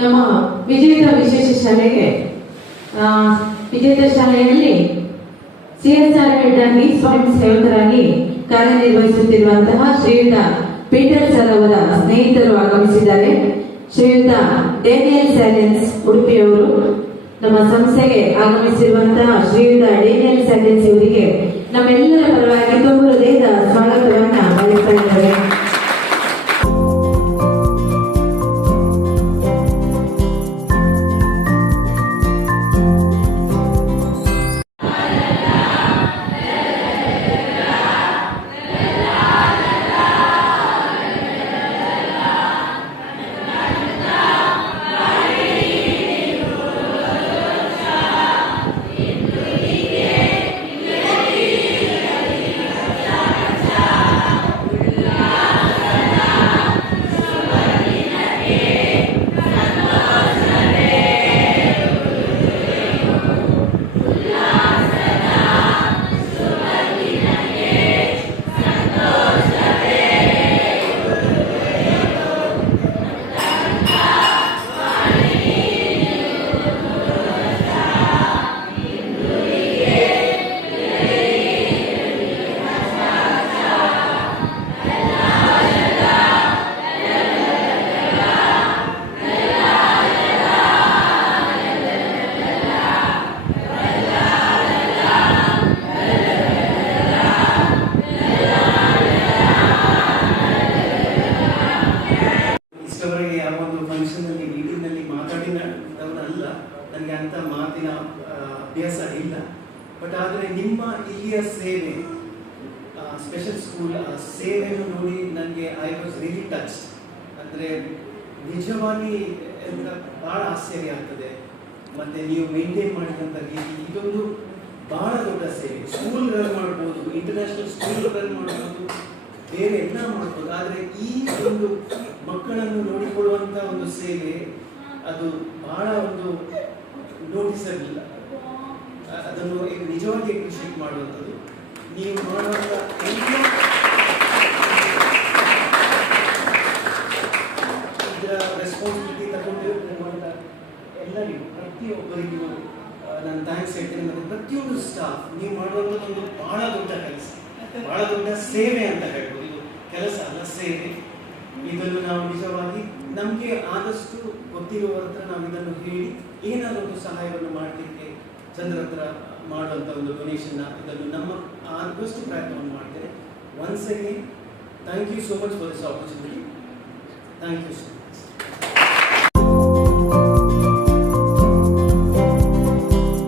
ನಮ್ಮ ವಿಜೇತ ವಿಶೇಷ ಶಾಲೆಗೆ ವಿಜೇತ ಶಾಲೆಯಲ್ಲಿ CSR ಹೆಡ್ ಆಗಿ ಸ್ವಯಂ ಸೇವಕರಾಗಿ ಕಾರ್ಯನಿರ್ವಹಿಸುತ್ತಿರುವಂತಹ ಶ್ರೀಯುತ ಪೀಟರ್ ಸರ್ ಅವರ ಸ್ನೇಹಿತರು ಆಗಮಿಸಿದ್ದಾರೆ. ಶ್ರೀಯುತ ಡೇನಿಯಲ್ ಸ್ಯಾಲೆನ್ಸ್ ಉಡುಪಿಯವರು ನಮ್ಮ ಸಂಸ್ಥೆಗೆ ಆಗಮಿಸಿರುವಂತಹ ಶ್ರೀಯುತ ಡೇನಿಯಲ್ ಸ್ಯಾಲೆನ್ಸ್ ಇವರಿಗೆ ನಮ್ಮೆಲ್ಲರ ಪರವಾಗಿ ತುಂಬ ಹೃದಯದ ಸ್ವಾಗತವನ್ನ ಬಯಸ್ತಾ ಇದ್ದಾರೆ. ನನಗೆ ಅಂತ ಮಾತಿನ ಅಭ್ಯಾಸ ಇಲ್ಲ. ಬಟ್ ಆದರೆ ನಿಮ್ಮ ಇಲ್ಲಿಯ ಸೇವೆ, ಸ್ಪೆಷಲ್ ಸ್ಕೂಲ್ ಸೇವೆಯನ್ನು ನೋಡಿ ನನಗೆ ಐ ವಾಸ್ ರಿಯಲಿ ಟಚ್. ಅಂದರೆ ನಿಜವಾಗಿ ಎಲ್ಲ ಭಾಳ ಆಶ್ಚರ್ಯ ಆಗ್ತದೆ. ಮತ್ತು ನೀವು ಮೇಂಟೈನ್ ಮಾಡಿದಂಥ ರೀತಿ ಇದೊಂದು ಭಾಳ ದೊಡ್ಡ ಸೇವೆ. ಸ್ಕೂಲ್ ರನ್ ಮಾಡ್ಬೋದು, ಇಂಟರ್ನ್ಯಾಷನಲ್ ಸ್ಕೂಲ್ ರನ್ ಮಾಡ್ಬೋದು, ಬೇರೆ ಎಲ್ಲ ಮಾಡ್ಬೋದು. ಆದರೆ ಈ ಒಂದು ಮಕ್ಕಳನ್ನು ನೋಡಿಕೊಳ್ಳುವಂಥ ಒಂದು ಸೇವೆ ಅದು ಬಹಳ ಒಂದು ನೋಟಿಸಬಲ್. ಅದನ್ನು ನಿಜವಾಗಿ ಅಪ್ರಿಷಿಯೇಟ್ ಮಾಡುವಂಥದ್ದು. ನೀವು ಮಾಡುವಂಥ ಇದರ ರೆಸ್ಪಾನ್ಸಿಬಿಲಿಟಿ ತಗೊಂಡಿರುವಂಥ ಎಲ್ಲರಿಗೂ, ಪ್ರತಿಯೊಬ್ಬರಿಗೂ ನಾನು ಥ್ಯಾಂಕ್ಸ್ ಹೇಳ್ತೀನಿ. ಮತ್ತು ಪ್ರತಿಯೊಂದು ಸ್ಟಾಫ್ ನೀವು ಮಾಡುವಂಥದ್ದೊಂದು ಬಹಳ ದೊಡ್ಡ ಕೆಲಸ, ಬಹಳ ದೊಡ್ಡ ಸೇವೆ ಅಂತ ಹೇಳ್ಬೋದು. ಇದು ಕೆಲಸ ಅಲ್ಲ, ಸೇವೆ. ಇದನ್ನು ನಾವು ನಿಜವಾಗಿ ನಮಗೆ ಆದಷ್ಟು ಗೊತ್ತಿರುವ ಹತ್ರ ನಾವು ಇದನ್ನು ಹೇಳಿ ಏನಾದರೂ ಒಂದು ಸಹಾಯವನ್ನು ಮಾಡಲಿಕ್ಕೆ ಜನರ ಹತ್ರ ಮಾಡುವಂಥ ಒಂದು ಡೊನೇಷನ್ನ ಇದನ್ನು ನಮ್ಮ ಆದಷ್ಟು ಪ್ರಯತ್ನವನ್ನು ಮಾಡ್ತೇವೆ. Once again thank you so much for this opportunity. Thank you.